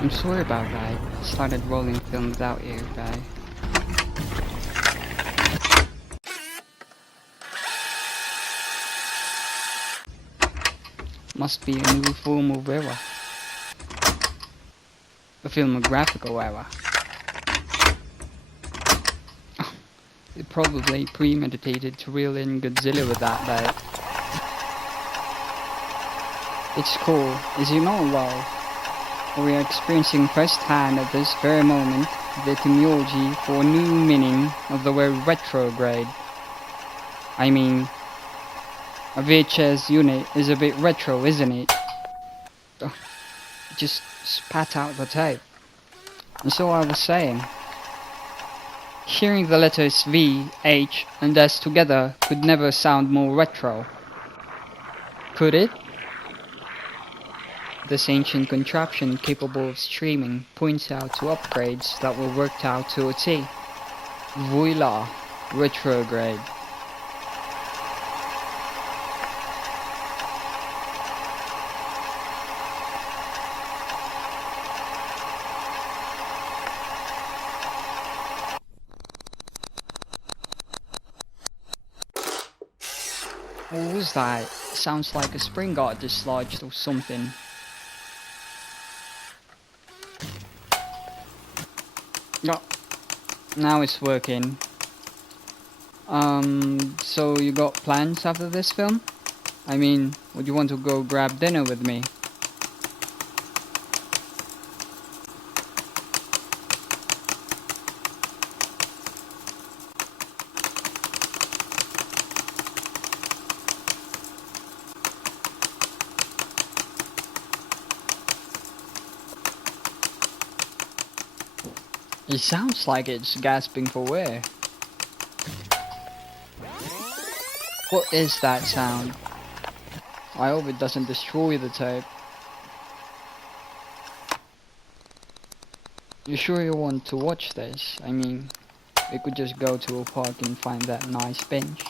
I'm sorry about that. I started rolling film without you, guy. Must be a new form of error. A filmographical error. Oh, it probably premeditated to reel in Godzilla with that, but it's cool, is it not, love? We are experiencing firsthand at this very moment the etymology for a new meaning of the word retrograde. I mean, a VHS unit is a bit retro, isn't it? Oh, just spat out the tape. And so I was saying, hearing the letters V, H and S together could never sound more retro. Could it? This ancient contraption capable of streaming points out to upgrades that were worked out to a T. Voila, retrograde. What was that? Sounds like a spring got dislodged or something. No, now it's working. So you got plans after this film? I mean, would you want to go grab dinner with me? It sounds like it's gasping for air. What is that sound? I hope it doesn't destroy the tape. You sure you want to watch this? I mean, we could just go to a park and find that nice bench.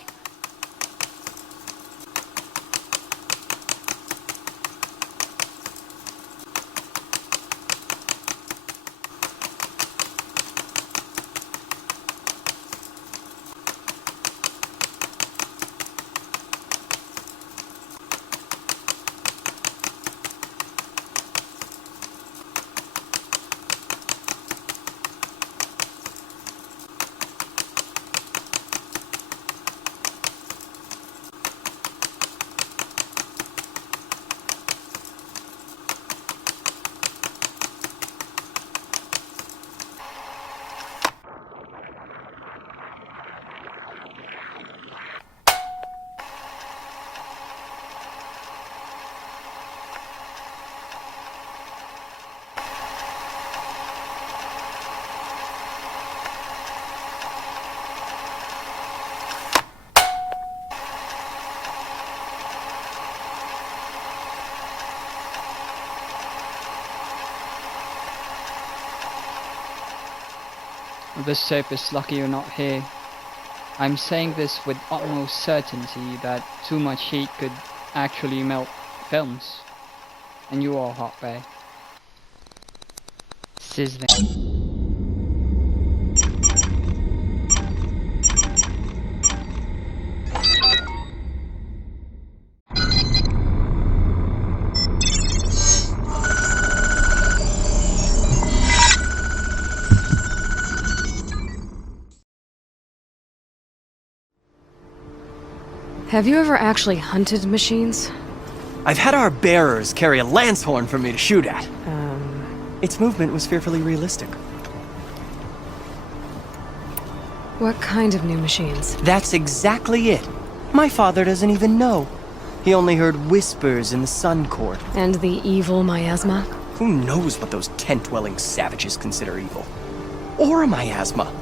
This tape is lucky you're not here. I'm saying this with utmost certainty that too much heat could actually melt films. And you are hot, babe. Sizzling. Have you ever actually hunted machines? I've had our bearers carry a lance horn for me to shoot at. Its movement was fearfully realistic. What kind of new machines? That's exactly it. My father doesn't even know. He only heard whispers in the Sun Court. And the evil miasma? Who knows what those tent-dwelling savages consider evil? Or a miasma.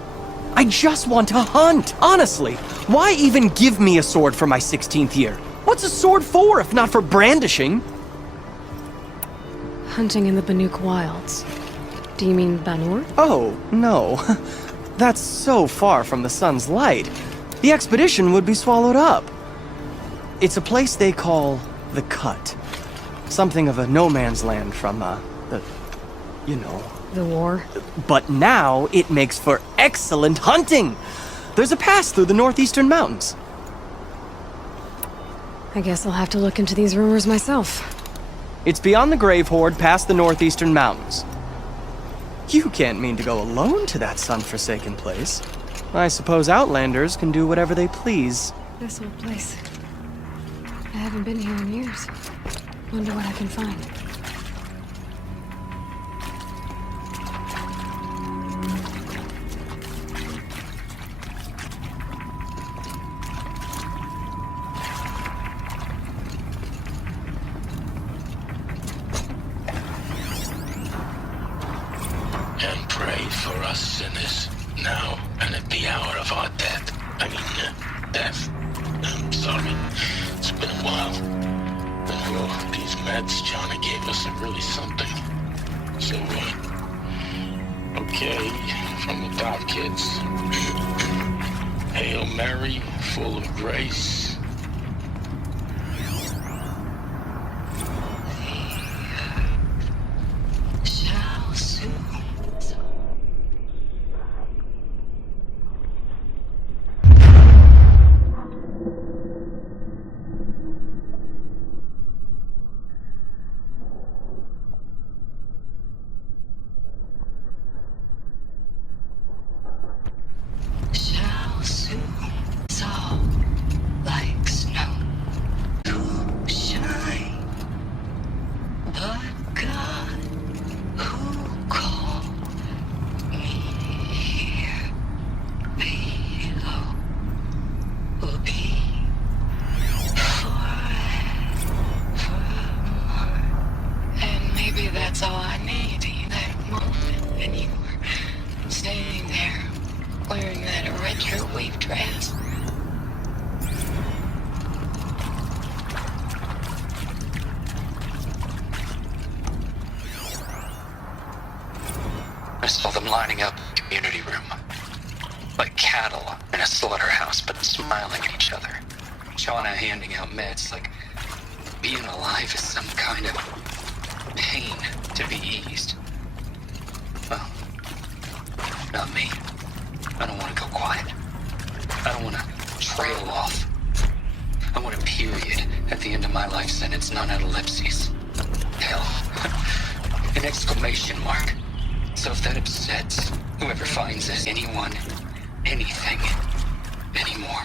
I just want to hunt, honestly. Why even give me a sword for my 16th year? What's a sword for if not for brandishing? Hunting in the Banuk Wilds. Do you mean Banur? Oh, no. That's so far from the sun's light. The expedition would be swallowed up. It's a place they call the Cut. Something of a no-man's land from, the you know. The war? But now it makes for excellent hunting! There's a pass through the northeastern mountains. I guess I'll have to look into these rumors myself. It's beyond the Grave Hoard, past the northeastern mountains. You can't mean to go alone to that sun-forsaken place. I suppose Outlanders can do whatever they please. This old place. I haven't been here in years. Wonder what I can find. And pray for us sinners, now and at the hour of our death. Death. I'm sorry. It's been a while. And these meds Johnny gave us are really something. So, okay, from the top, kids. Hail Mary, full of grace. Shall soon. Shall soon fall like snow to shine, but God who called me here below will be forevermore. And maybe that's all I need, that moment when you were standing there wearing that retro wave dress. I saw them lining up in the community room. Like cattle in a slaughterhouse, but smiling at each other. Shauna handing out meds like being alive is some kind of pain to be eased. Well, not me. I don't want to go quiet. I don't want to trail off. I want a period at the end of my life sentence, not an ellipses. Hell, an exclamation mark. So if that upsets whoever finds this, anyone, anything, anymore.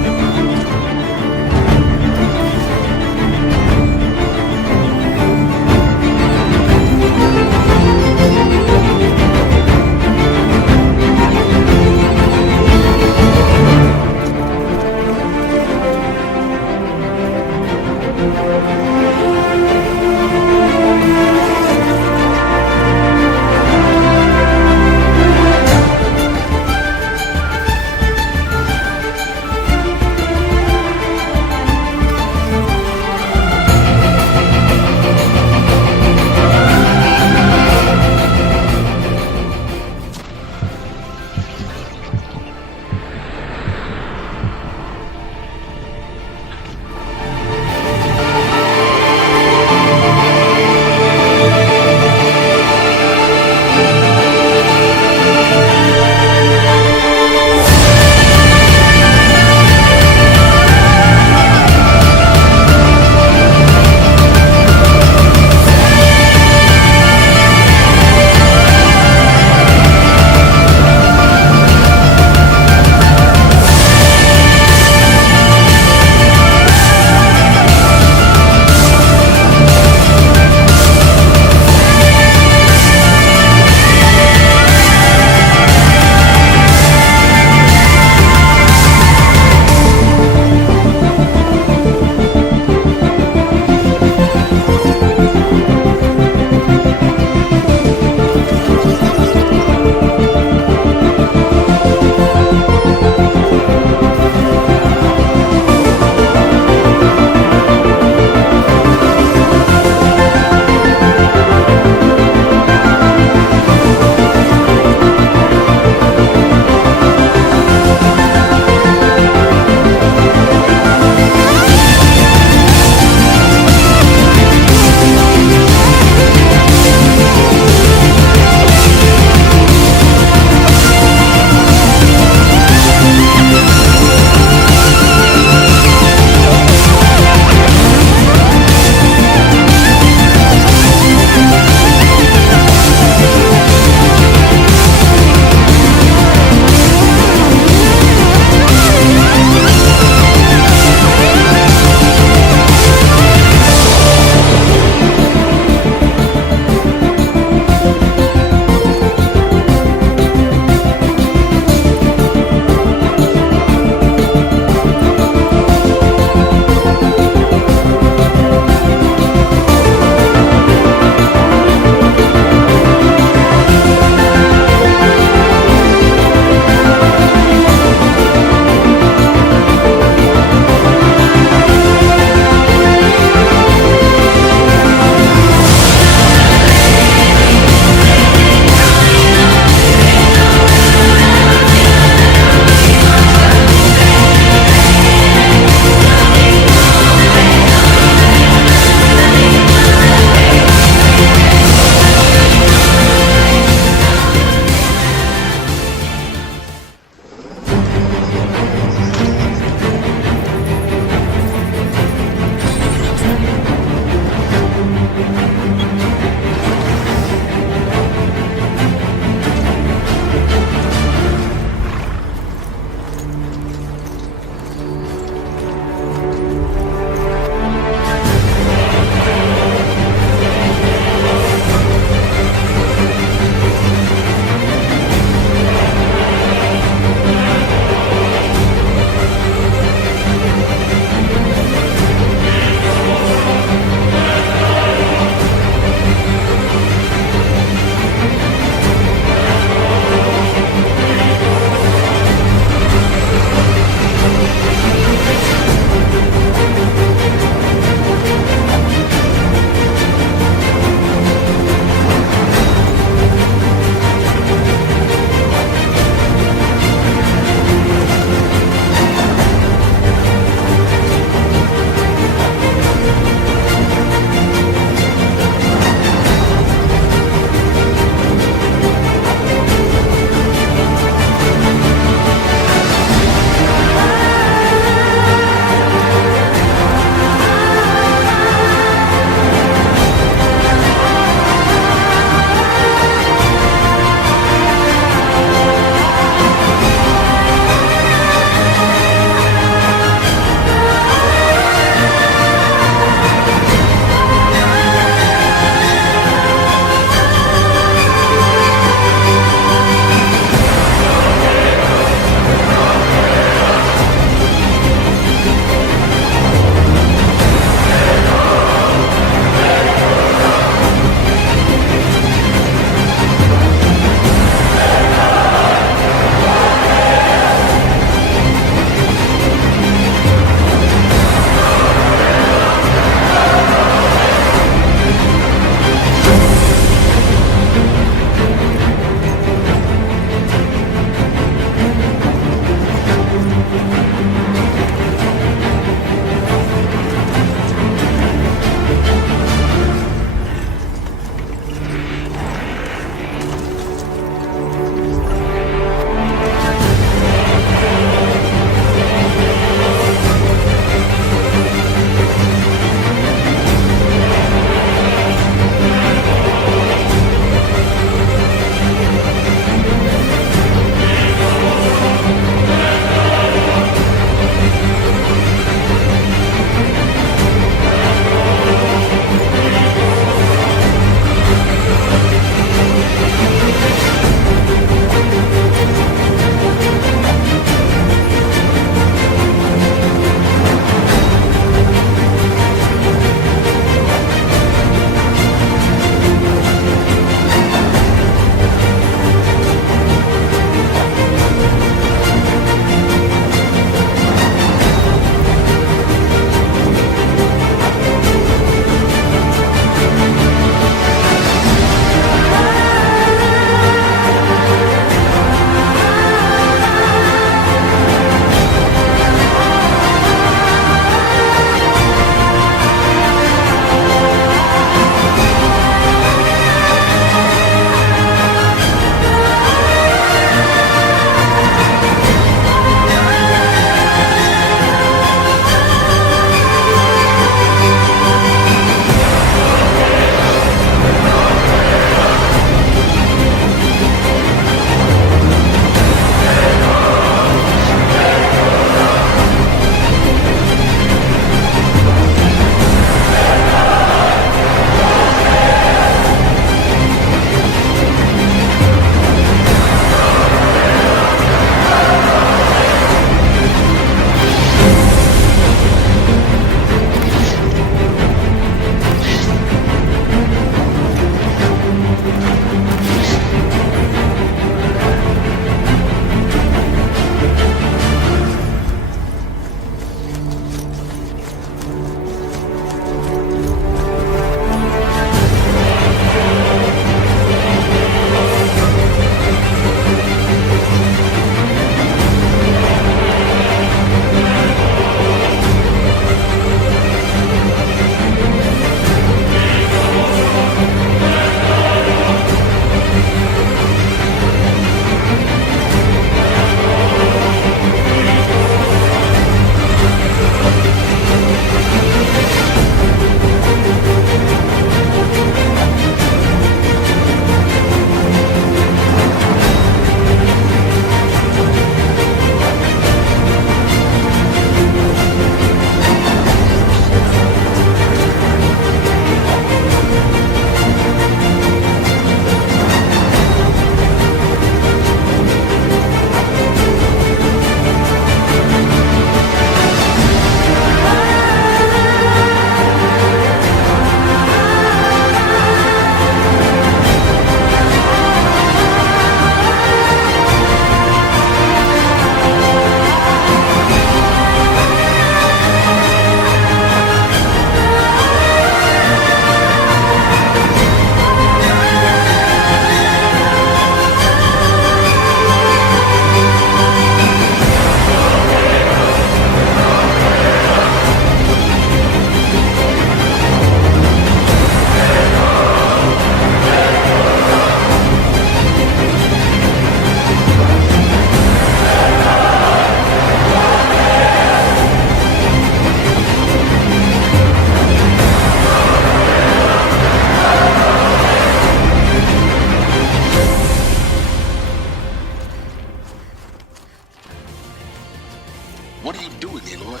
Aloy.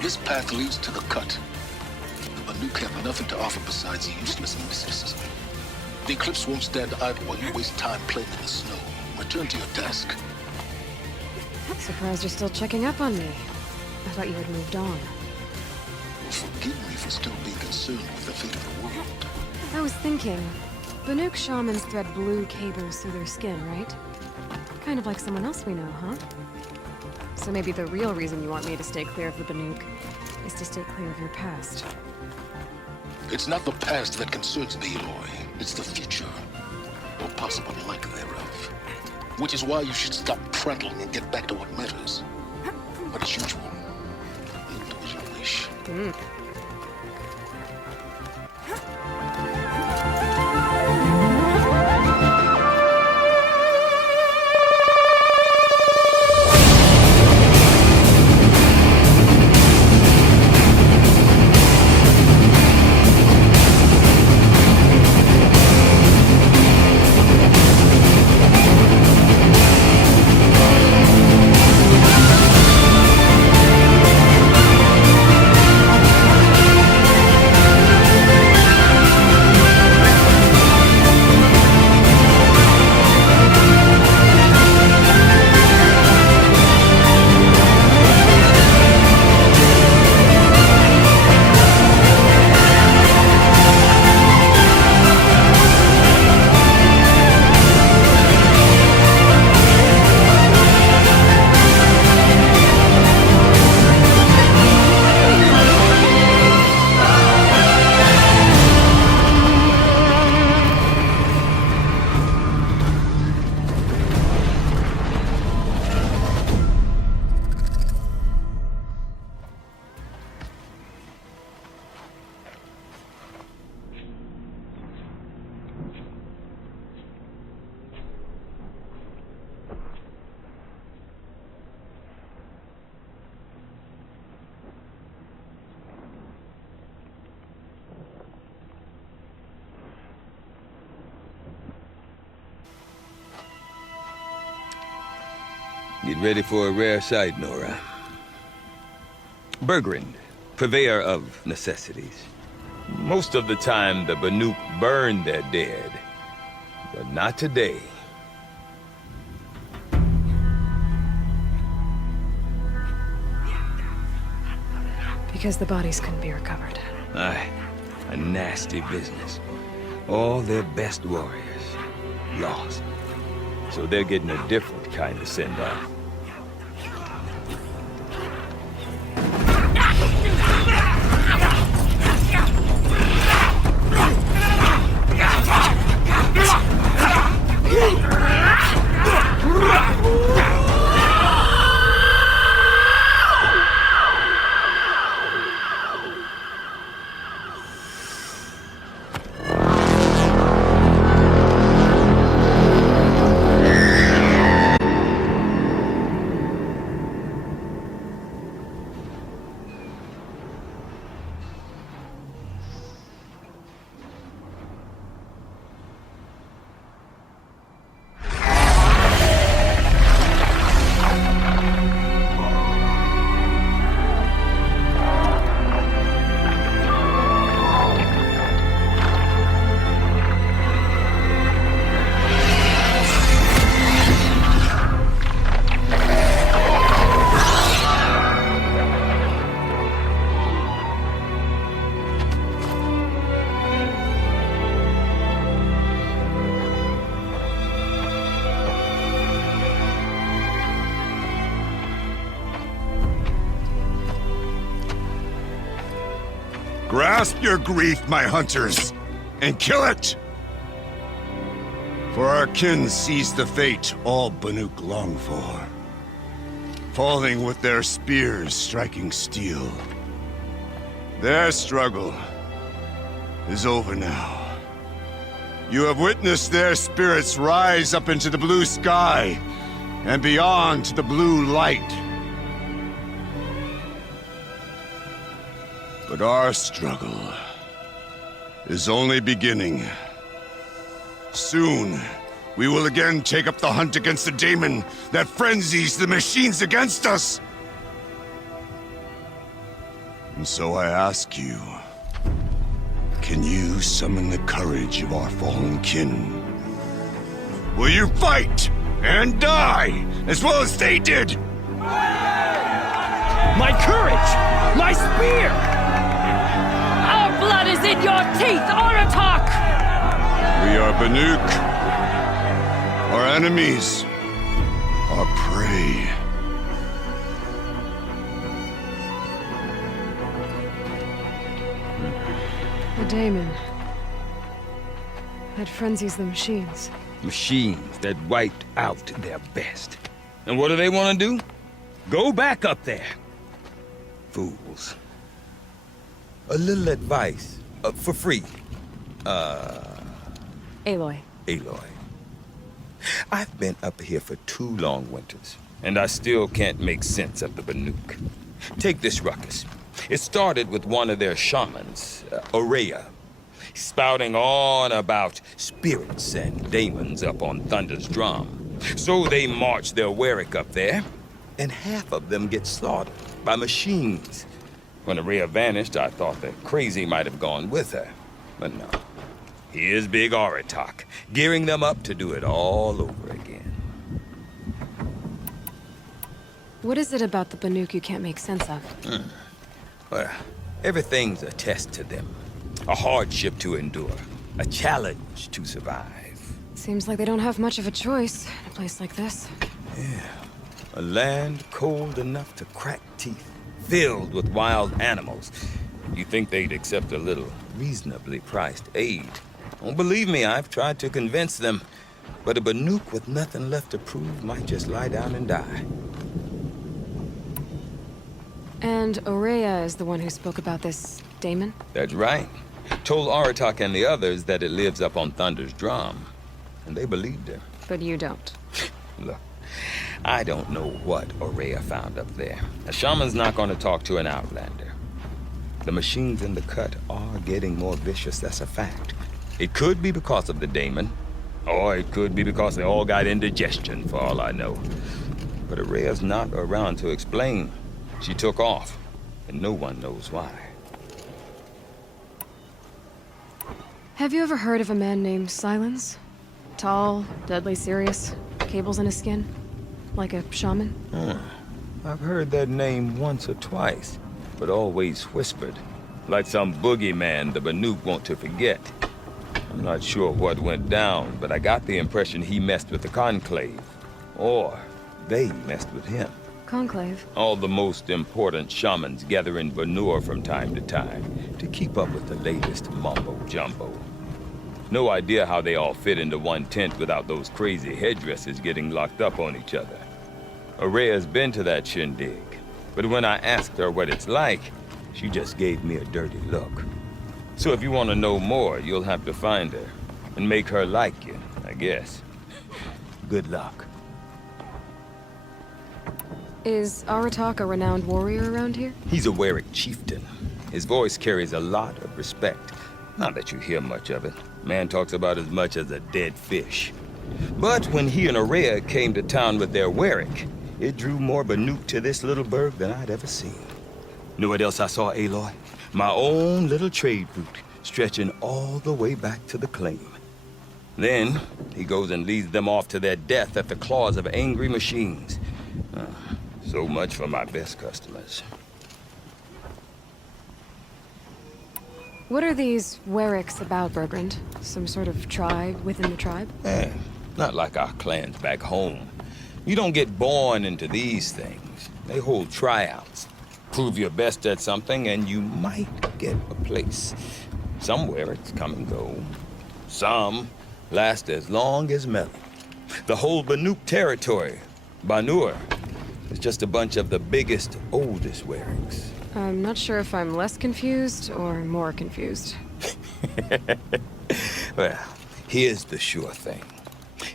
This path leads to the cut. The Banuk have nothing to offer besides useless mysticism. The Eclipse won't stand idle while you waste time playing in the snow. Return to your task. Surprised you're still checking up on me. I thought you had moved on. Forgive me for still being concerned with the fate of the world. I was thinking, Banuk shamans thread blue cables through their skin, right? Kind of like someone else we know, huh? So maybe the real reason you want me to stay clear of the Banuk is to stay clear of your past. It's not the past that concerns me, Aloy. It's the future. Or possible lack thereof. Which is why you should stop prattling and get back to what matters. But as usual, you'll do as you wish. Get ready for a rare sight, Nora. Bergrand, purveyor of necessities. Most of the time, the Banuk burn their dead. But not today. Because the bodies couldn't be recovered. Aye, a nasty business. All their best warriors lost. So they're getting a different kind of send-off. Grasp your grief, my hunters, and kill it! For our kin sees the fate all Banuk long for. Falling with their spears striking steel. Their struggle is over now. You have witnessed their spirits rise up into the blue sky and beyond to the blue light. But our struggle is only beginning. Soon, we will again take up the hunt against the daemon that frenzies the machines against us. And so I ask you, can you summon the courage of our fallen kin? Will you fight and die as well as they did? My courage! My spear! Our blood is in your teeth, Oratok! We are Banuk. Our enemies. Our prey. The daemon. That frenzies the machines. Machines that wiped out their best. And what do they want to do? Go back up there. Fools. A little advice, for free. Aloy. Aloy. I've been up here for 2 long winters, and I still can't make sense of the Banuk. Take this ruckus. It started with one of their shamans, Aurea, spouting on about spirits and demons up on Thunder's drum. So they march their Warwick up there, and half of them get slaughtered by machines. When Aurea vanished, I thought the crazy might have gone with her, but no. Here's Big Oratok, gearing them up to do it all over again. What is it about the Banuk you can't make sense of? Well, everything's a test to them. A hardship to endure. A challenge to survive. Seems like they don't have much of a choice in a place like this. Yeah. A land cold enough to crack teeth, filled with wild animals. You think they'd accept a little reasonably priced aid? Don't believe me, I've tried to convince them. But a Banuk with nothing left to prove might just lie down and die. And Aurea is the one who spoke about this daemon? That's right. Told Oratok and the others that it lives up on Thunder's drum. And they believed her. But you don't. Look, I don't know what Aurea found up there. A shaman's not going to talk to an outlander. The machines in the cut are getting more vicious, that's a fact. It could be because of the daemon, or it could be because they all got indigestion, for all I know. But Aurea's not around to explain. She took off, and no one knows why. Have you ever heard of a man named Silence? Tall, deadly serious, cables in his skin? Like a shaman? I've heard that name once or twice, but always whispered. Like some boogeyman the Banuk want to forget. I'm not sure what went down, but I got the impression he messed with the Conclave. Or they messed with him. Conclave? All the most important shamans gather in Vanur from time to time to keep up with the latest mumbo-jumbo. No idea how they all fit into one tent without those crazy headdresses getting locked up on each other. Aurea's been to that shindig, but when I asked her what it's like, she just gave me a dirty look. So if you want to know more, you'll have to find her and make her like you, I guess. Good luck. Is Oratok a renowned warrior around here? He's a Warwick chieftain. His voice carries a lot of respect. Not that you hear much of it. Man talks about as much as a dead fish. But when he and Aurea came to town with their Warwick, it drew more Banuk to this little burg than I'd ever seen. Know what else I saw, Aloy? My own little trade route, stretching all the way back to the claim. Then, he goes and leads them off to their death at the claws of angry machines. So much for my best customers. What are these Warwicks about, Bergrand? Some sort of tribe within the tribe? Not like our clans back home. You don't get born into these things. They hold tryouts. Prove your best at something and you might get a place. Somewhere it's come and go. Some last as long as Melon. The whole Banuk territory, Banur, is just a bunch of the biggest, oldest Warwicks. I'm not sure if I'm less confused or more confused. Well, here's the sure thing.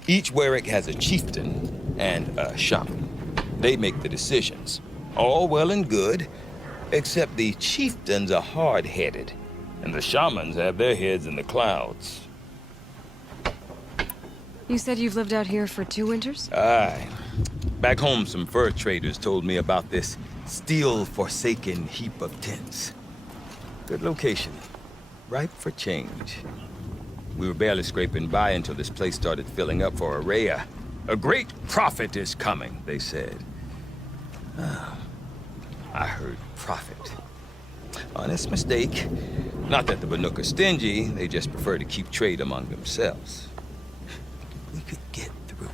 Each Warwick has a chieftain and a shaman. They make the decisions. All well and good, except the chieftains are hard-headed, and the shamans have their heads in the clouds. You said you've lived out here for 2 winters? Aye. Back home, some fur traders told me about this Still forsaken heap of tents. Good location. Ripe for change. We were barely scraping by until this place started filling up for Araya. A great prophet is coming, they said. I heard prophet. Honest mistake. Not that the Banuk are stingy, they just prefer to keep trade among themselves. We could get through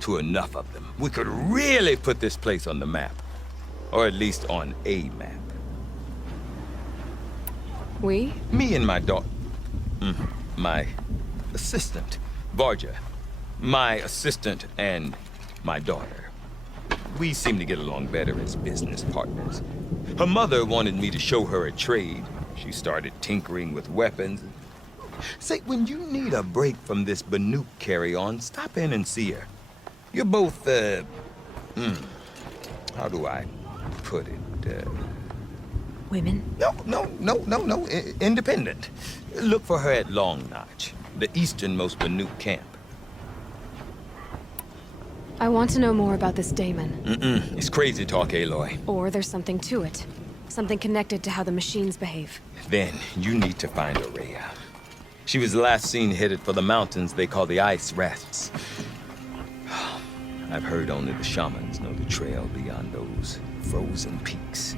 to enough of them. We could really put this place on the map. Or at least on a map. We? Me and my daughter. My assistant, Varja. My assistant and my daughter. We seem to get along better as business partners. Her mother wanted me to show her a trade. She started tinkering with weapons. Say, when you need a break from this Banuk carry-on, stop in and see her. You're both, how do I put it? Women? No. Independent. Look for her at Long Notch, the easternmost Banuk camp. I want to know more about this daemon. It's crazy talk, Aloy. Or there's something to it. Something connected to how the machines behave. Then you need to find Araya. She was last seen headed for the mountains they call the Ice Rests. I've heard only the shamans know the trail beyond those frozen peaks.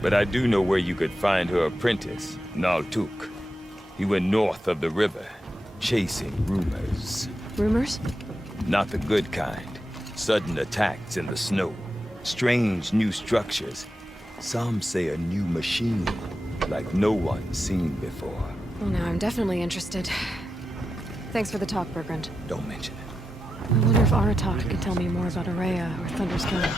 But I do know where you could find her apprentice, Naltuk. He went north of the river, chasing rumors. Rumors? Not the good kind. Sudden attacks in the snow. Strange new structures. Some say a new machine, like no one's seen before. Well, now I'm definitely interested. Thanks for the talk, Bergrand. Don't mention it. I wonder if Aratak can tell me more about Araya or Thunderstone.